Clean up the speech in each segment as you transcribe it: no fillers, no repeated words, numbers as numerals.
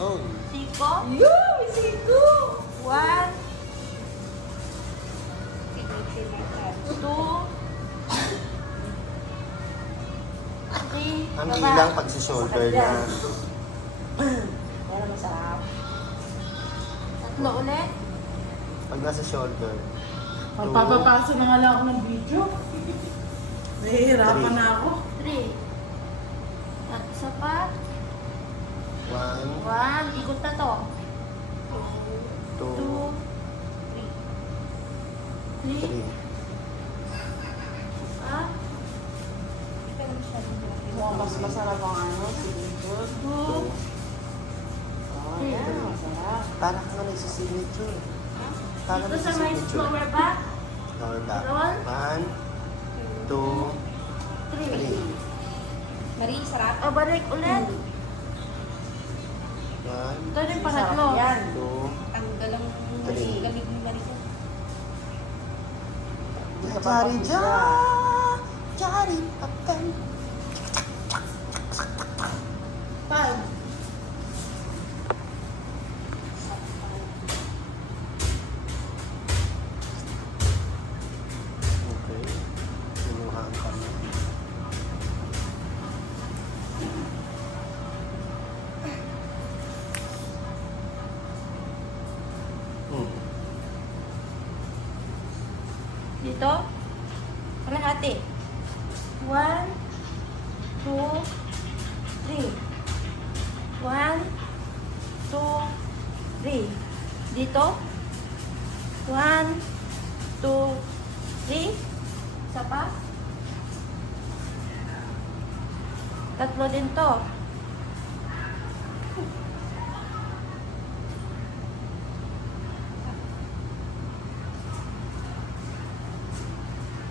Yun. Siko. Yun! Siko! 1, 2, 3. Ang bilang pag sa shoulder na. Para masarap. Tatlo ulit. Pag nasa shoulder. Magpapapasa na nga lang ako ng video. Nahihirapan na ako. 3. At isa pa. 1, 1. Ikot na to. 2, 2, 3. 3. Ah, Mukhang mas masarap ang ano, signature. 2. Oh, yan. Masarap. Para ka nga nagsisignature. Para Dito sa may lower back. Lower back. Roll. 1, 2, 3. 3. Marie, sarap. O, balik ulit. 1, Ito rin pangatlo. Masarap yan. 2, Tanggal ang Three. lamig ni Marie. Jari Jari Papen. 5. Okay. Sinuhaan ka na. Dito. Kalahati. 1, 2, 3. 1, 2, 3. Dito. 1, 2, 3. Isa pa. Tatlo din to.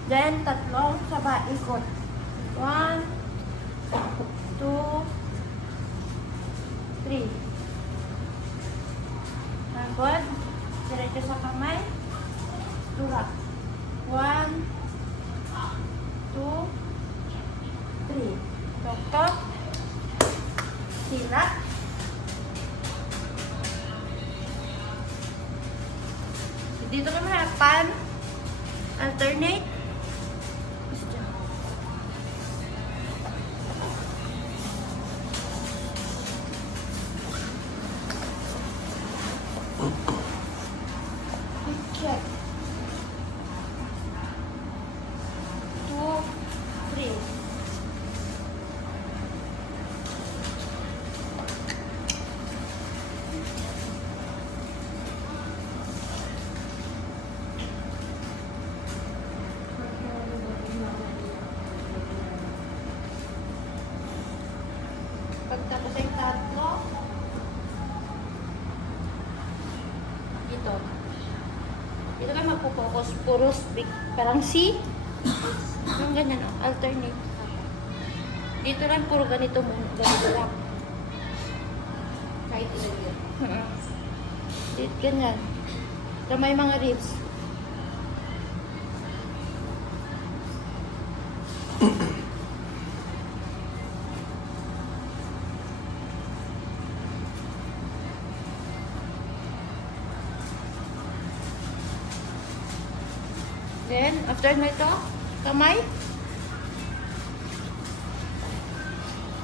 Then, tatlong saba ikot. 1, 2, 3. Agad. Diretso sa kamay. Tulak. 1, 2, 3. Tok-tok. Sila. Dito kami harapan. Alternate. Check. 2, 3. Pagtapos ay tatlo. Dito. Dito kayo magpo-focus. Puro big. Parang C. Yung ganyan, oh. Alternate. Dito lang, puro ganito muna. Ganito lang. Kahit ilan yun. Dito, ganyan. Ito may mga ribs. Then, after nito, kamay.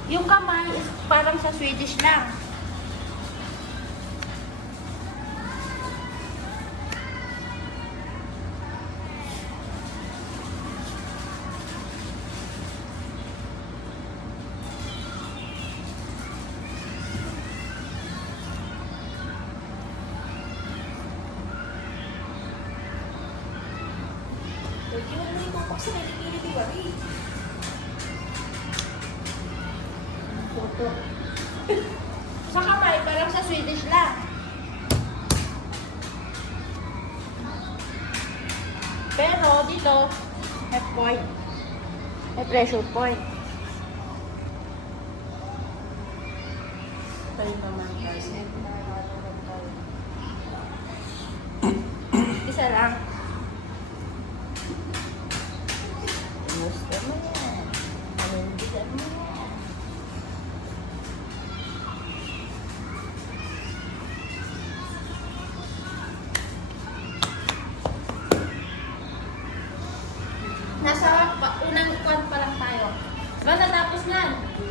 Yung kamay is parang sa Swedish lang. Pwede mo naman itupak sa kilikili ni Marie. Photo. Sa kamay, parang sa Swedish lang. Pero dito, may point. May pressure point. Tayo naman tayo. Isa lang. Gusto mo yan. Manindigan mo yan. Nasa unang kwan pa lang tayo. Diba natapos na?